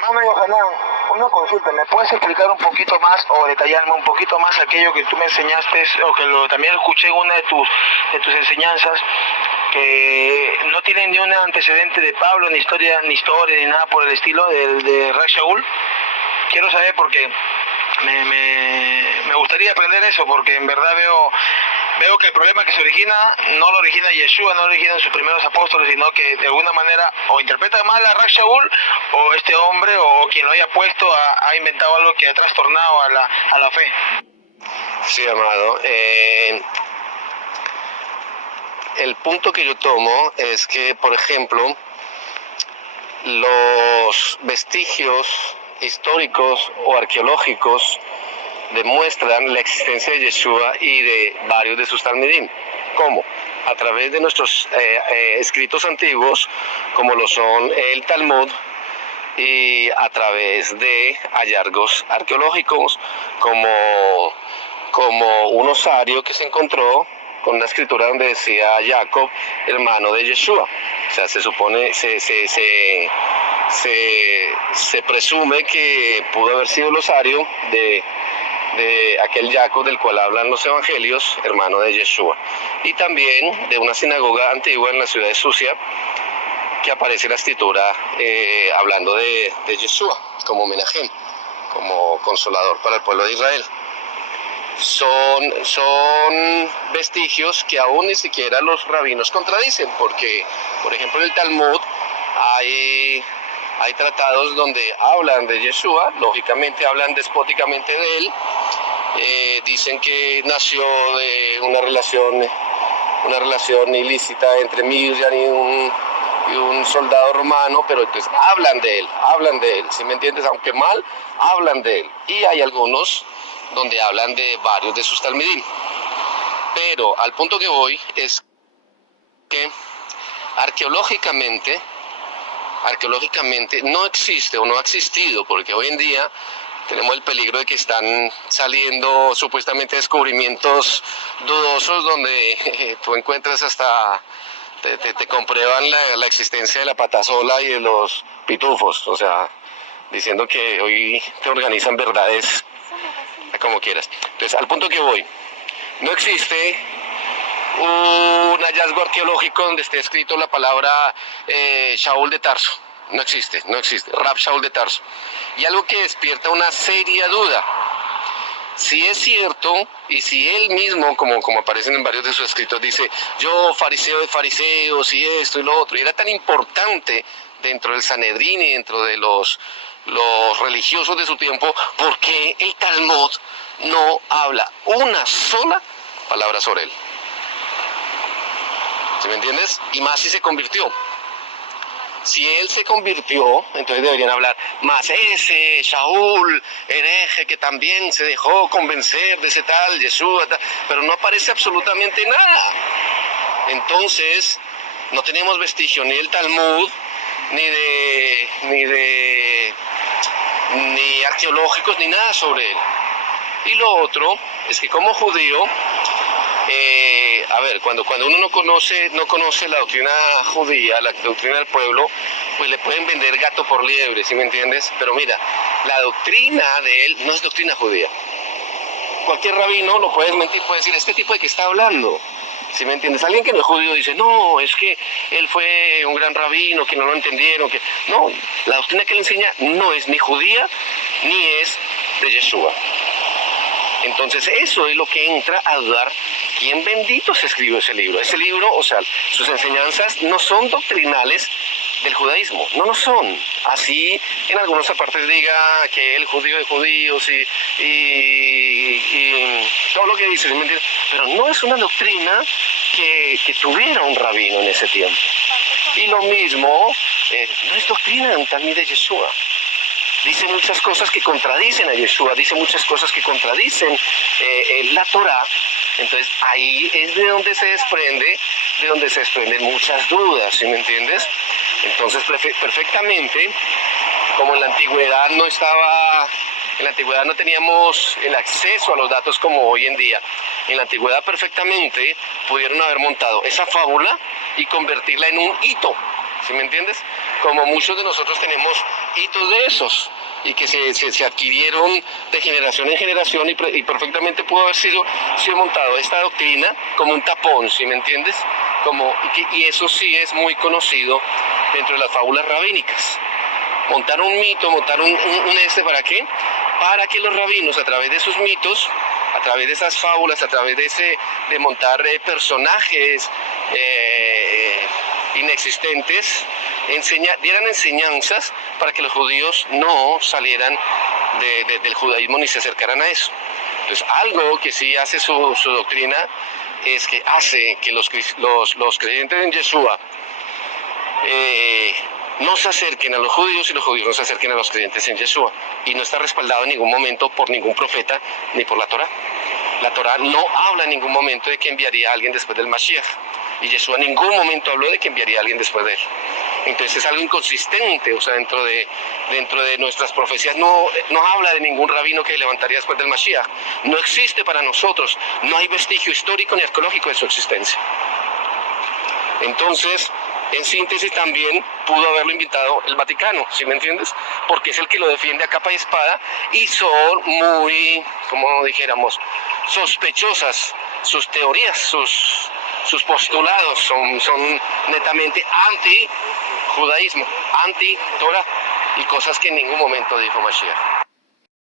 Mano Yohanan, una consulta, ¿me puedes explicar un poquito más o detallarme un poquito más aquello que tú me enseñaste o que también escuché en una de tus enseñanzas, que no tienen ni un antecedente de Pablo, ni historia, ni nada por el estilo de Rab Shaul? Quiero saber porque me gustaría aprender eso, porque en verdad veo que el problema que se origina no lo origina Yeshua, no lo originan sus primeros apóstoles, sino que de alguna manera o interpreta mal a Rab Shaul, o este hombre o quien lo haya puesto ha inventado algo que ha trastornado a la fe. Sí, amado. El punto que yo tomo es que, por ejemplo, los vestigios históricos o arqueológicos demuestran la existencia de Yeshua y de varios de sus talmidim. ¿Cómo? A través de nuestros escritos antiguos, como lo son el Talmud, y a través de hallazgos arqueológicos, como un osario que se encontró con una escritura donde decía Jacob, hermano de Yeshua. O sea, se supone, se presume que pudo haber sido el osario de aquel Jacob del cual hablan los evangelios, hermano de Yeshua. Y también de una sinagoga antigua en la ciudad de Susia, que aparece la escritura hablando de Yeshua como Menahem, como consolador para el pueblo de Israel. Son vestigios que aún ni siquiera los rabinos contradicen, porque, por ejemplo, en el Talmud hay tratados donde hablan de Yeshua, lógicamente hablan despóticamente de él, dicen que nació de una relación ilícita entre Miriam y un soldado romano, pero entonces hablan de él, ¿sí me entiendes? Aunque mal, hablan de él. Y hay algunos donde hablan de varios de sus talmidim. Pero al punto que voy es que arqueológicamente no existe o no ha existido, porque hoy en día tenemos el peligro de que están saliendo supuestamente descubrimientos dudosos donde tú encuentras hasta te comprueban la existencia de la patasola y de los pitufos, o sea, diciendo que hoy te organizan verdades como quieras. Entonces, al punto que voy, no existe un hallazgo arqueológico donde esté escrito la palabra Shaul de Tarso. No existe, Rab Shaul de Tarso. Y algo que despierta una seria duda. Si es cierto, y si él mismo, como aparecen en varios de sus escritos, dice, yo fariseo de fariseos y esto y lo otro, y era tan importante dentro del Sanedrín y dentro de los religiosos de su tiempo, ¿por qué el Talmud no habla una sola palabra sobre él? ¿Sí me entiendes? Y más si se convirtió. Si él se convirtió, entonces deberían hablar más ese Shaul, hereje, que también se dejó convencer de ese tal Yeshua, pero no aparece absolutamente nada. Entonces, no tenemos vestigio ni del Talmud, ni arqueológicos, ni nada sobre él. Y lo otro es que como judío, cuando uno no conoce la doctrina judía, la doctrina del pueblo, pues le pueden vender gato por liebre, ¿sí me entiendes? Pero mira, la doctrina de él no es doctrina judía. Cualquier rabino lo puede desmentir, puede decir, ¿este tipo de qué está hablando? ¿Sí me entiendes? Alguien que no es judío dice, no, es que él fue un gran rabino, que no lo entendieron, que... No, la doctrina que él enseña no es ni judía, ni es de Yeshua. Entonces eso es lo que entra a dudar quién bendito se escribió ese libro. Ese libro, o sea, sus enseñanzas no son doctrinales del judaísmo, no lo son. Así en algunas partes diga que el judío de judíos y todo lo que dice, ¿sí me entiendes? Pero no es una doctrina que tuviera un rabino en ese tiempo. Y lo mismo, no es doctrina de un talmid de Yeshua. Dice muchas cosas que contradicen a Yeshua, dice muchas cosas que contradicen la Torá. Entonces ahí es de donde se desprenden muchas dudas, ¿sí me entiendes? Entonces perfectamente, como en la antigüedad no teníamos el acceso a los datos como hoy en día. En la antigüedad perfectamente pudieron haber montado esa fábula y convertirla en un hito, ¿sí me entiendes? como muchos de nosotros tenemos hitos de esos y que se adquirieron de generación en generación y perfectamente pudo haber sido montado esta doctrina como un tapón, ¿sí me entiendes? Y eso sí es muy conocido dentro de las fábulas rabínicas. Montar un mito, montar ¿para qué? Para que los rabinos, a través de sus mitos, a través de esas fábulas, a través de montar personajes inexistentes, dieran enseñanzas para que los judíos no salieran del judaísmo ni se acercaran a eso. Entonces, algo que sí hace su doctrina es que hace que los creyentes en Yeshua no se acerquen a los judíos y los judíos no se acerquen a los creyentes en Yeshua. Y no está respaldado en ningún momento por ningún profeta ni por la Torá. La Torá no habla en ningún momento de que enviaría a alguien después del Mashiach. Y Yeshua en ningún momento habló de que enviaría a alguien después de él. Entonces es algo inconsistente, o sea, dentro de nuestras profecías no habla de ningún rabino que levantaría después del Mashiach. No existe para nosotros, no hay vestigio histórico ni arqueológico de su existencia. Entonces, en síntesis también pudo haberlo invitado el Vaticano, ¿sí me entiendes? Porque es el que lo defiende a capa y espada y son muy, como dijéramos, sospechosas sus teorías, sus postulados son netamente anti-judaísmo, anti-Torah y cosas que en ningún momento dijo Mashiach.